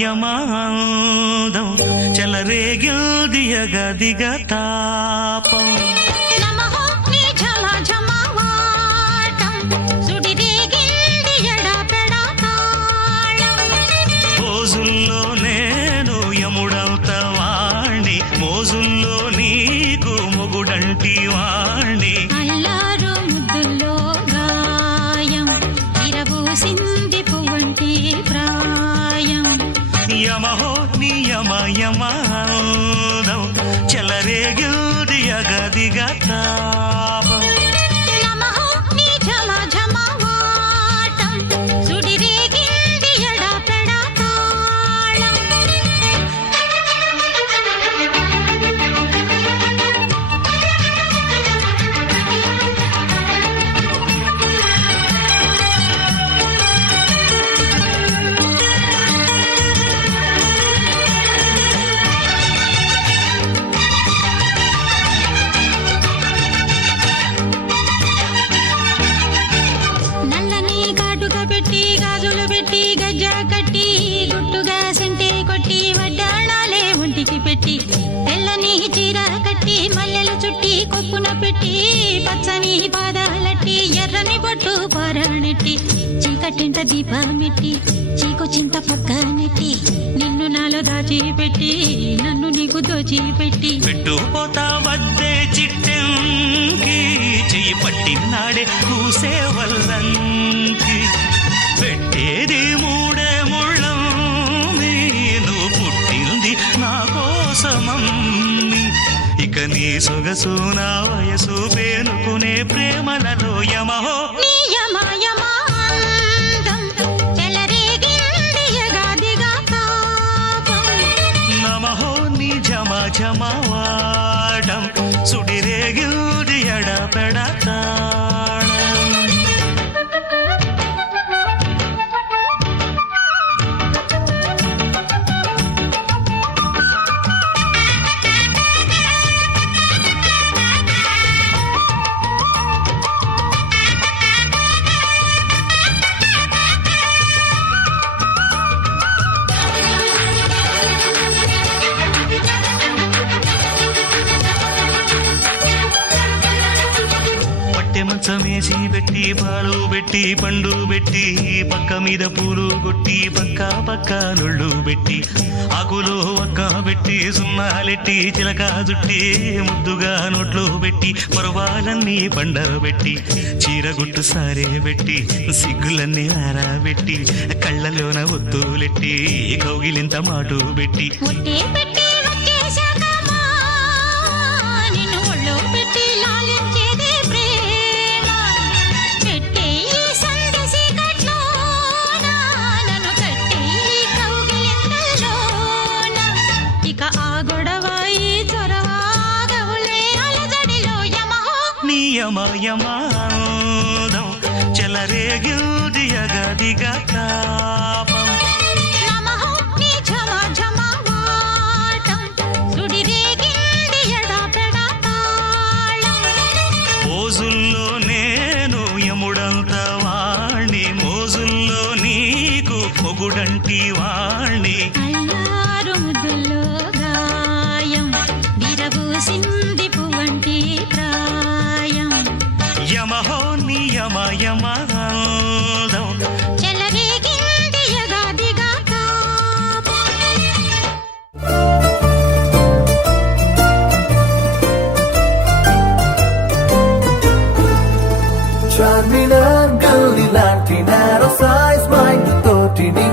యమాదం చెలరేగిల్దియగ దిగ తాపం మోజుల్లో నేను యముడవుత వాణ్ణి మోజుల్లో నీకు మొగుడంటి వాణ్ణి అల్లారు ముద్దుల్లో గాయం ఇరబూసింది పువ్వంటి ప్రాయం యమహో నియమ యమాదం చెలరేగిల్దియగ దిగ తాపం తెల్లని చీర కట్టి మల్లెలు చుట్టి కొప్పున పెట్టి పచ్చని పాదాలట్టి ఎర్రని బొట్టు పారాణెట్టి చీకటింట దీపమెట్టి చీకు చింత పక్క నెట్టి నిన్ను నాలో దాచిపెట్టి నన్ను నీకు దోచిపెట్టి పెట్టుపోతా వద్దే చిట్టెంకి చెయ్యి పట్టినాడే కూసే వల్లంకి పెట్టేది మూడే ముళ్ళం నువ్వు పుట్టింది నా కోసమమ్మి ఇక నీ సొగసు నా వయసు పేనుకునే ప్రేమలలో యమహో నమహో నీ జమ జమవాడం సుడిరేగిల్ది ఎడపెడతాళం మంచమేసి పెట్టి పాలు పెట్టి పండు పెట్టి పక్క మీద పూలు కొట్టి పక్క పక్క నొళ్ళు పెట్టి ఆకులు ఒక్క పెట్టి సున్నాలెట్టి చిలక జుట్టి ముద్దుగా నోట్లు పెట్టి పర్వాలన్నీ పండబెట్టి చీరగుట్టు సారే పెట్టి సిగ్గులన్నీ ఆరబెట్టి కళ్ళలోన ఒత్తులెట్టి కౌగిలింత మాటు పెట్టి యమాదం చెలరేగిల్దియగ దిగ తాపం మోజుల్లో నేను యముడంత వాణ్ణి మోజుల్లో నీకు మొగుడంటి వాణ్ణి అల్లారు ముద్దుల్లో గాయం విరబూసింది పువ్వంటి ప్రాయం యమహో నియమ యమాదం చెలరేగిల్దియగ దిగ తాపం Charminar, gully, lanty, narrow size, mind, totini.